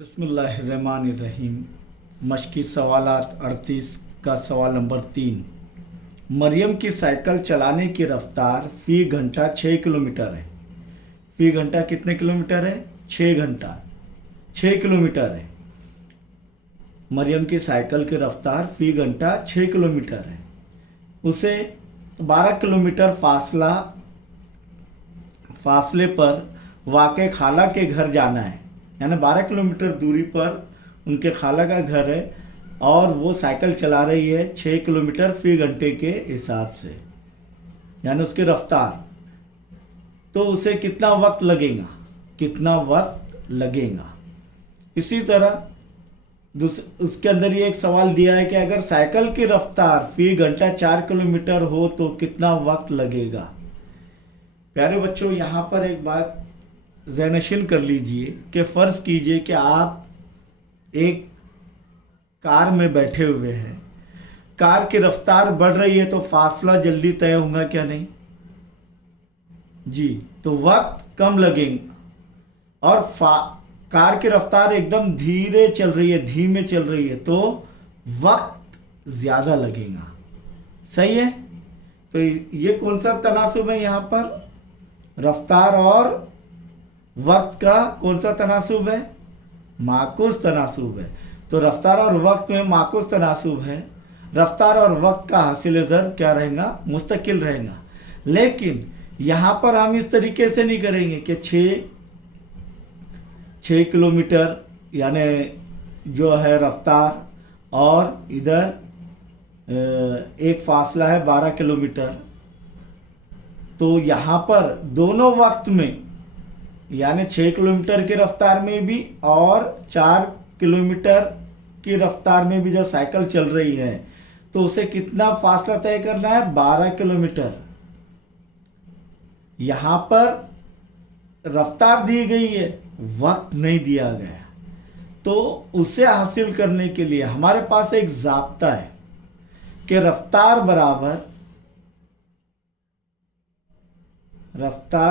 बिस्मिल्लाहिर्रहमानिर्रहीम। मशकी सवालात 38 का सवाल नंबर 3। मरियम की साइकिल चलाने की रफ्तार फ़ी घंटा 6 किलोमीटर है। फ़ी घंटा कितने किलोमीटर है? 6 घंटा 6 किलोमीटर है। मरियम की साइकिल की रफ्तार फ़ी घंटा 6 किलोमीटर है। उसे 12 किलोमीटर फासले पर वाक़े खाला के घर जाना है, यानी 12 किलोमीटर दूरी पर उनके खाला का घर है और वो साइकिल चला रही है 6 किलोमीटर फ़ी घंटे के हिसाब से, यानी उसकी रफ्तार। तो उसे कितना वक्त लगेगा? इसी तरह उसके अंदर ये एक सवाल दिया है कि अगर साइकिल की रफ्तार फ़ी घंटा 4 किलोमीटर हो तो कितना वक्त लगेगा। प्यारे बच्चों, यहाँ पर एक बात ज़हनशीन कर लीजिए कि फ़र्ज़ कीजिए कि आप एक कार में बैठे हुए हैं। कार की रफ्तार बढ़ रही है तो फासला जल्दी तय होगा क्या? नहीं जी, तो वक्त कम लगेगा। और कार की रफ्तार एकदम धीमे चल रही है तो वक्त ज़्यादा लगेगा। सही है? तो ये कौन सा तनासुब है? यहाँ पर रफ्तार और वक्त का कौन सा तनासुब है? माकूस तनासुब है। तो रफ्तार और वक्त में माकूस तनासुब है। रफ्तार और वक्त का हासिल ज़र क्या रहेगा? मुस्तकिल रहेगा। लेकिन यहाँ पर हम इस तरीके से नहीं करेंगे कि 6 किलोमीटर यानी जो है रफ्तार और इधर एक फासला है 12 किलोमीटर। तो यहाँ पर दोनों वक्त में यानी 6 किलोमीटर की रफ्तार में भी और 4 किलोमीटर की रफ्तार में भी जो साइकिल चल रही है तो उसे कितना फासला तय करना है? 12 किलोमीटर। यहाँ पर रफ्तार दी गई है, वक्त नहीं दिया गया। तो उसे हासिल करने के लिए हमारे पास एक ज़ाब्ता है कि रफ्तार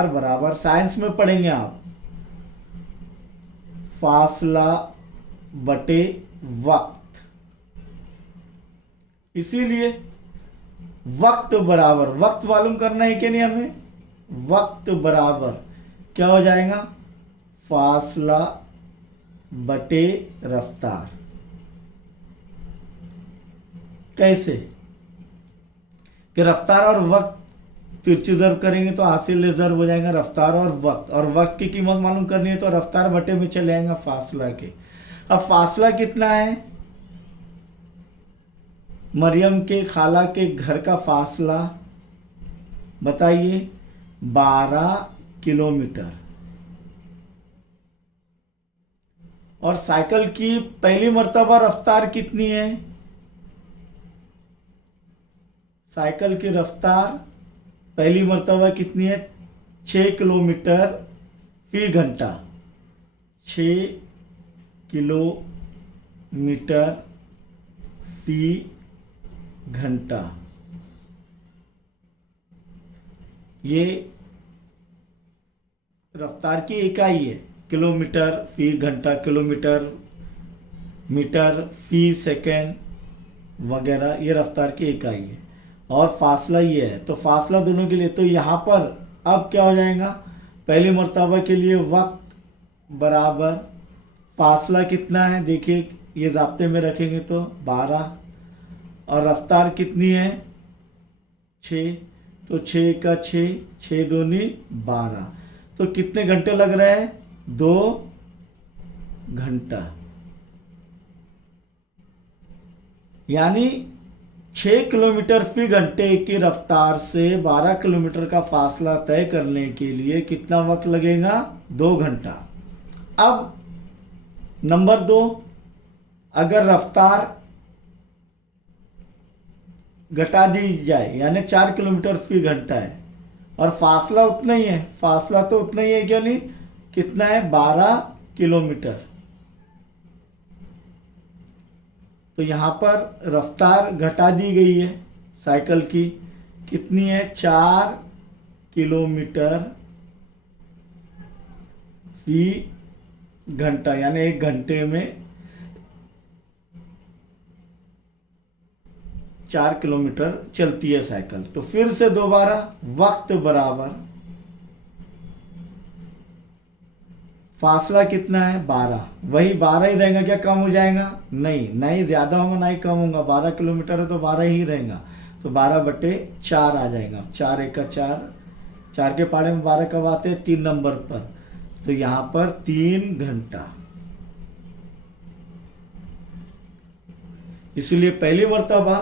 बराबर साइंस में पढ़ेंगे आप, फासला बटे वक्त। इसीलिए वक्त मालूम करना है कि नहीं हमें? वक्त बराबर क्या हो जाएगा? फासला बटे रफ्तार। कैसे? कि रफ्तार और वक्त तिरछी ज़र्ब करेंगे तो हासिल ज़र्ब हो जाएगा रफ्तार और वक्त की कीमत मालूम करनी है तो रफ्तार बटे में चले आएगा फासला के। अब फासला कितना है? मरियम के खाला के घर का फासला बताइए, 12 किलोमीटर। और साइकिल की पहली मर्तबा रफ्तार कितनी है? साइकिल की रफ्तार पहली मर्तबा कितनी है? 6 किलोमीटर फ़ी घंटा। 6 किलोमीटर फ़ी घंटा। ये रफ्तार की इकाई है। किलोमीटर फ़ी घंटा, किलोमीटर मीटर फ़ी सेकेंड वगैरह, ये रफ्तार की इकाई है। और फासला ये है, तो फासला दोनों के लिए। तो यहाँ पर अब क्या हो जाएगा? पहली मर्तबा के लिए वक्त बराबर फासला कितना है? देखिए, ये ज़ाब्ते में रखेंगे तो 12 और रफ्तार कितनी है? 6। तो 6 का 6 दूनी 12। तो कितने घंटे लग रहे हैं? 2 घंटा। यानी 6 किलोमीटर फ़ी घंटे की रफ्तार से 12 किलोमीटर का फासला तय करने के लिए कितना वक्त लगेगा? 2 घंटा। अब नंबर 2, अगर रफ्तार घटा दी जाए यानी 4 किलोमीटर फ़ी घंटा है और फासला उतना ही है, फासला तो उतना ही है क्या? नहीं, कितना है? 12 किलोमीटर। तो यहाँ पर रफ्तार घटा दी गई है साइकिल की, कितनी है? 4 किलोमीटर फ़ी घंटा, यानी 1 घंटे में 4 किलोमीटर चलती है साइकिल। तो फिर से दोबारा वक्त बराबर फासला कितना है 12, वही 12 ही रहेगा क्या, कम हो जाएगा? नहीं, ना ही ज़्यादा होगा ना ही कम होगा, 12 किलोमीटर है तो 12 ही रहेगा। तो 12/4 आ जाएगा। 4 1 4, 4 के पारे में 12 कब आते हैं? 3 नंबर पर। तो यहाँ पर 3 घंटा। इसलिए पहली मर्तबा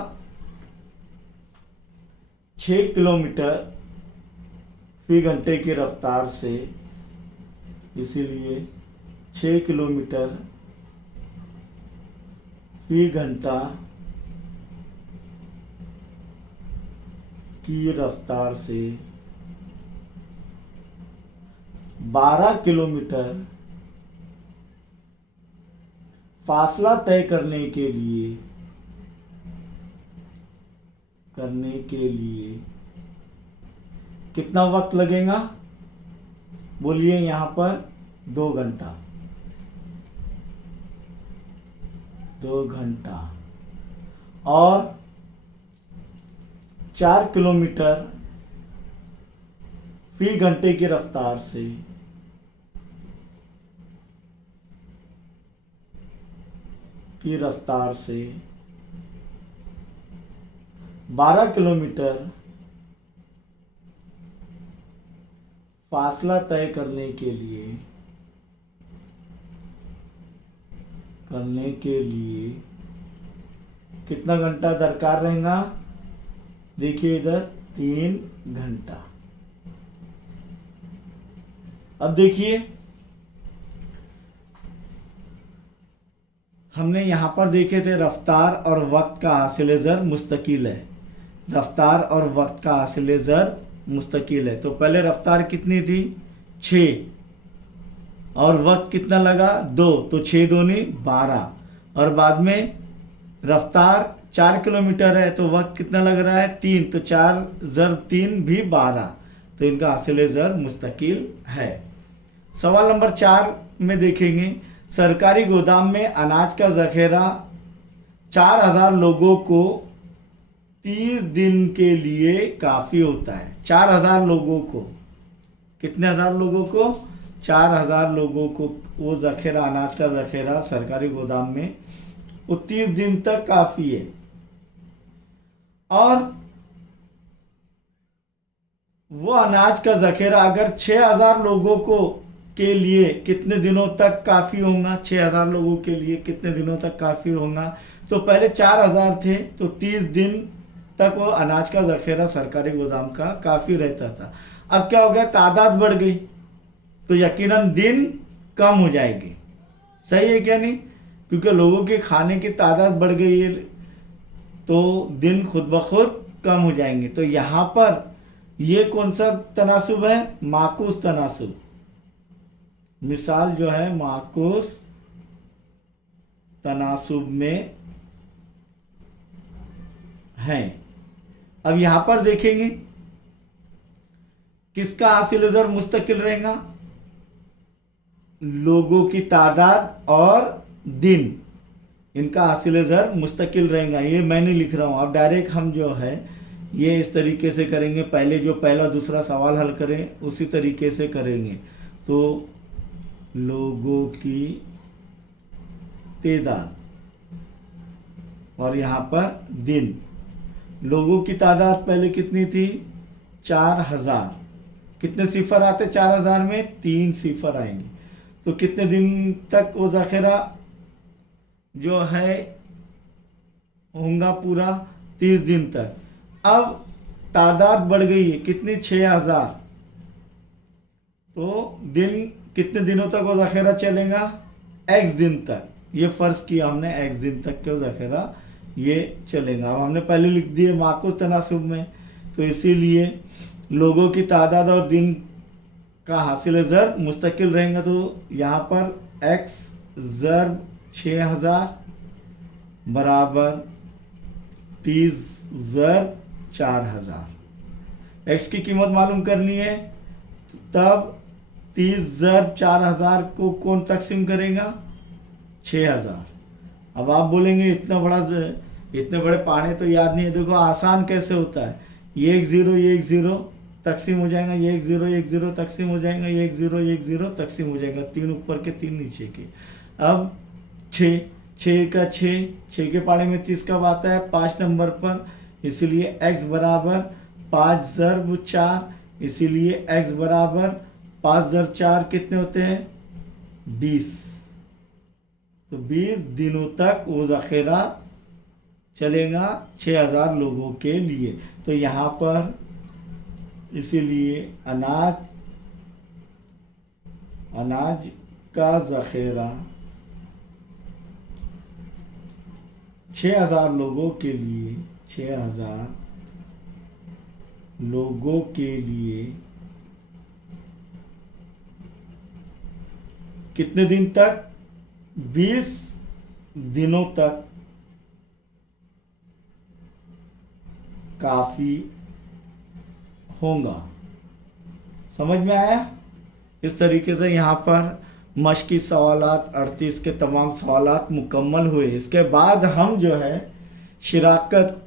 6 किलोमीटर फी घंटे की रफ्तार से, इसीलिए 6 किलोमीटर फी घंटा की रफ्तार से 12 किलोमीटर फासला तय करने के लिए कितना वक्त लगेगा? बोलिए यहाँ पर 2 घंटा। 2 घंटा। और 4 किलोमीटर फी घंटे की रफ्तार से 12 किलोमीटर फासला तय करने के लिए कितना घंटा दरकार रहेगा? देखिए इधर 3 घंटा। अब देखिए हमने यहां पर देखे थे रफ्तार और वक्त का हासिल ज़र मुस्तकिल है। रफ्तार और वक्त का हासिल ज़र मुस्तकिल है। तो पहले रफ्तार कितनी थी? 6 और वक्त कितना लगा? 2, तो 6 दूनी 12। और बाद में रफ्तार 4 किलोमीटर है तो वक्त कितना लग रहा है? 3, तो 4 ज़र 3 भी 12। तो इनका हासिल ज़र मुस्तकिल है। सवाल नंबर 4 में देखेंगे, सरकारी गोदाम में अनाज का ज़ख़ीरा 4000 लोगों को 30 दिन के लिए काफ़ी होता है। 4000 लोगों को, कितने हज़ार लोगों को? 4000 लोगों को वो ज़ख़ीरा, अनाज का ज़ख़ीरा सरकारी गोदाम में वो 30 दिन तक काफ़ी है। और वो अनाज का ज़ख़ीरा अगर 6000 लोगों को के लिए कितने दिनों तक काफ़ी होगा? 6000 लोगों के लिए कितने दिनों तक काफ़ी होगा? तो पहले 4000 थे तो 30 दिन तक वो अनाज का ज़ख़ीरा सरकारी गोदाम का काफ़ी रहता था। अब क्या हो गया? तादाद बढ़ गई तो यकीनन दिन कम हो जाएगी। सही है क्या नहीं? क्योंकि लोगों के खाने की तादाद बढ़ गई है तो दिन खुद ब खुद कम हो जाएंगे। तो यहाँ पर ये कौन सा तनासुब है? माकूस तनासुब। मिसाल जो है माकूस तनासुब में है। अब यहां पर देखेंगे किसका हासिल ज़र मुस्तकिल रहेगा? लोगों की तादाद और दिन, इनका हासिल ज़र मुस्तकिल रहेगा। ये मैं नहीं लिख रहा हूं। अब डायरेक्ट हम जो है ये इस तरीके से करेंगे। पहले जो पहला दूसरा सवाल हल करें उसी तरीके से करेंगे। तो लोगों की तादाद और यहाँ पर दिन। लोगों की तादाद पहले कितनी थी? 4000। कितने सिफर आते 4000 में? 3 सिफर आएंगे। तो कितने दिन तक वो ज़ख़ीरा जो है होगा? पूरा 30 दिन तक। अब तादाद बढ़ गई है कितनी? 6000। तो दिन कितने दिनों तक वो ज़ख़ीरा चलेगा? x दिन तक। ये फ़र्ज़ किया हमने x दिन तक का ज़ख़ीरा ये चलेगा। अब हमने पहले लिख दिए माकूस तनासुब में, तो इसीलिए लोगों की तादाद और दिन का हासिल ज़र मुस्तकिल रहेगा। तो यहाँ पर x ज़र 6000 बराबर 30 ज़र 4000। x की कीमत मालूम करनी है तब 30 ज़र 4000 को कौन तकसीम करेगा? 6000। अब आप बोलेंगे इतने बड़े पाने तो याद नहीं है। देखो आसान कैसे होता है, ये 1 0 ये 1 0 तकसीम हो जाएगा, ये 1 0 तकसीम हो जाएगा, ये 1 0 तकसीम हो जाएगा, 3 ऊपर के 3 नीचे के। अब 6 का 6 के पाने में 30 कब आता है? 5 नंबर पर, इसीलिए x बराबर 5 ज़रब 4, इसीलिए x बराबर 5 ज़रब 4 कितने होते हैं? 20। तो 20 दिनों तक वो ज़ख़ीरा चलेगा 6000 लोगों के लिए। तो यहाँ पर इसीलिए अनाज का ज़ख़ीरा 6000 लोगों के लिए, 6000 लोगों के लिए कितने दिन तक? 20 दिनों तक काफ़ी होगा। समझ में आया? इस तरीके से यहाँ पर मश्की सवालात 38 के तमाम सवालात मुकम्मल हुए। इसके बाद हम जो है शिराकत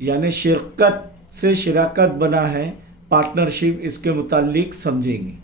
यानी शिरकत से शिराकत बना है पार्टनरशिप, इसके मुताल्लिक समझेंगे।